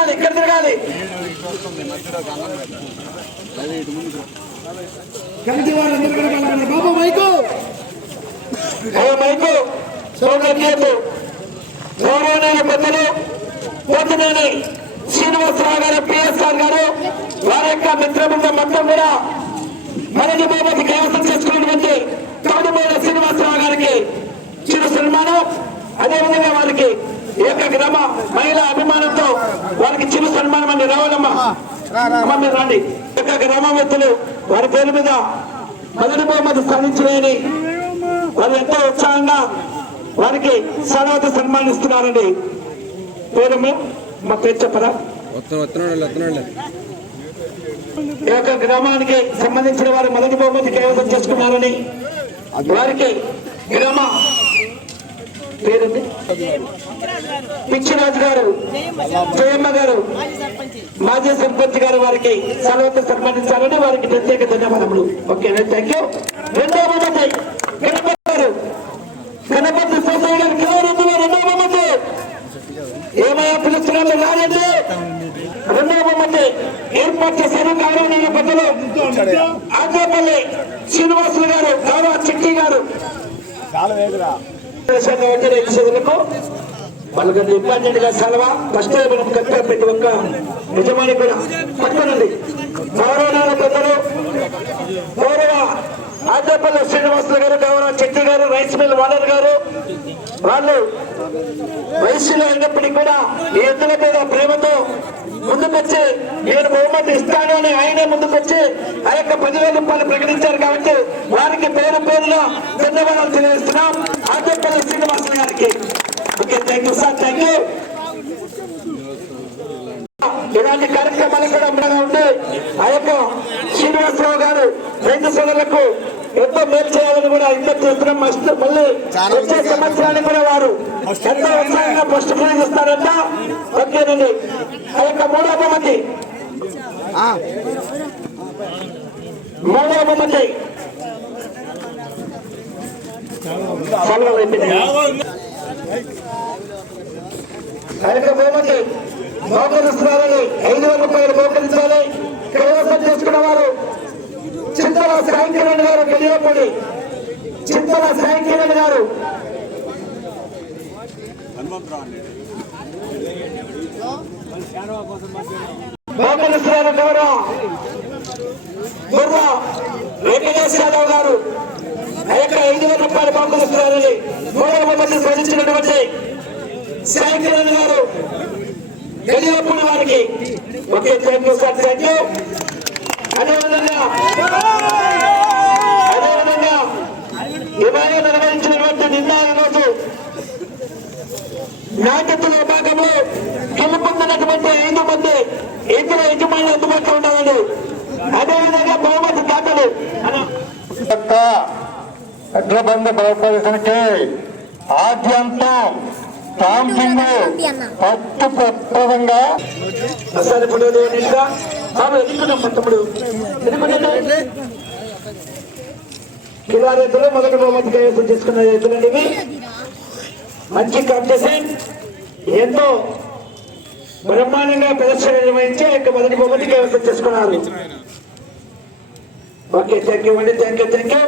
తిరగాలి ఇక్కడ తిరగాలి. కమిటీ వారు అందరూ కూడా కలవండి. బాబు మైకు. ఏ మైకు. సౌకర్యాలు గౌరవనీయ పెద్దలు పోతునేని శ్రీనివాసరావు గారు పిఎస్ఆర్ గారు వారి యొక్క మిత్రబృందం మొత్తం కూడా మరణి బాబాకి కైవసం చేసుకున్నటువంటి తోడుమూల శ్రీనివాసరావు గారికి చిరు సన్మానం. అదేవిధంగా వారికి ఈ యొక్క గ్రామ మహిళా అభిమానంతో వారికి చిరు సన్మానం అండి రావాలమ్మ అమ్మ మీరు రండి. ఈ యొక్క గ్రామ వ్యక్తులు వారి పేరు మీద మొదటి బహుమతి సాధించలేని వారు ఎంతో ఉత్సాహంగా వారికి సర్వత సన్మానిస్తున్నారండి పేరు మీ- పేరు చెప్పరా? ఈ యొక్క గ్రామానికి సంబంధించిన వారు మొదటి బహుమతి కైవసం చేసుకున్నారని వారికి గ్రామ పేరుంది పిచ్చిరాజు గారు జయమ్మ గారు మాజీ సర్పంచ్ గారు వారికి సర్వత సన్మానించాలని వారికి ప్రత్యేక ధన్యవాదములు. ఓకే థ్యాంక్ యూ రెండో బహుమతి గణపతి గారు. గణపతి సోసయ్య గారు కిలోరెడ్డి గారు రెండో బహుమతి. ఏమయ్యా పిలుస్తున్నాను రాలేదు రెండో బహుమతి ఏర్పాటు చేశారు గౌరవనీయ పెద్దలు. ఆంధ్రపల్లి శ్రీనివాసులు గారు గౌరవ చిట్టి గారు. రైతు సోదరులకు వాళ్ళకి ఇంపార్టెంట్గా సెలవు. ఫస్ట్ మనం కట్టారు ప్రతి ఒక్క యజమాని కూడా పట్టుకునండి. గౌరవనీయ పెద్దలు గౌరవ ఆదేపల్లి శ్రీనివాసులు గారు గౌరవ చెట్టి గారు రైస్ మిల్ ఓనర్ గారు వాళ్ళు వయసులో అయినప్పటికీ కూడా ఈ ఎద్దుల మీద ప్రేమతో ముందుకొచ్చి నేను బహుమతి ఇస్తాను అని ఆయనే ముందుకొచ్చి ఆ యొక్క పదివేల రూపాయలు ప్రకటించారు కాబట్టి వారికి పేరు పేరున ధన్యవాదాలు తెలియజేస్తున్నాం. ఆదేపల్లి శ్రీనివాసులు గారికి. Okay thank you sir thank you ఇలాంటి కార్యక్రమాలు కూడా ఉండగా ఉంటే ఆ యొక్క శ్రీనివాసరావు గారు రైతు సోదరులకు ఎంతో మేలు చేయాలని కూడా ఇంత చేస్తున్నాం. మళ్ళీ వచ్చే సంవత్సరానికి కూడా వారు ఎంతో ఉత్సాహంగా ఫస్ట్ ప్రైజ్ ఇస్తారంట ఓకేనండి ఆ యొక్క మూడో బహుమతి. మూడో బహుమతి. కార్యక్రమండి మోకరిస్తున్నారని ఐదు వేల రూపాయలు మోకరించాలి కైవసం చేసుకున్న వారు చింతల సాయంకిరణ్ గారు గడియపడి చింతల సాయంకిరణ్ గారు. మోకరిస్తున్నారు గౌరవ గుర్ర వెంకటేశ్ యాదవ్ గారు. ఆ యొక్క ఐదు వేల రూపాయలు మోకరిస్తున్నారని మూడవ మంది స్పందించినటువంటి సాయంకిరణ్ గారు గడియపడి వారికి okay thank you sir thank you అదేవిధంగా అదేవిధంగా ఇవాళ నిర్వహించినటువంటి నిన్న రోజు నాట్యతుల విభాగంలో గెలుపొందినటువంటి ఐదు మంది ఇతర యజమానులు అందుబాటులో ఉండాలని అదేవిధంగా బహుమతి దాతలు. అక్క ఎడ్లబంద ప్రదర్శనకి ఆద్యంతం పట్టు ప్రప్రదంగా. కిలో రైతులు మొదటి బహుమతి కైవసం చేసుకున్న రైతులండి ఇవి. మంచి కాంపిటీషన్ ఎంతో బ్రహ్మాండంగా ప్రదర్శన నిర్వహించి ఆ యొక్క మొదటి బహుమతి కైవసం చేసుకున్నారు. ఓకే థ్యాంక్ యూ అండి thank you thank you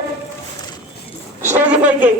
stage పైకి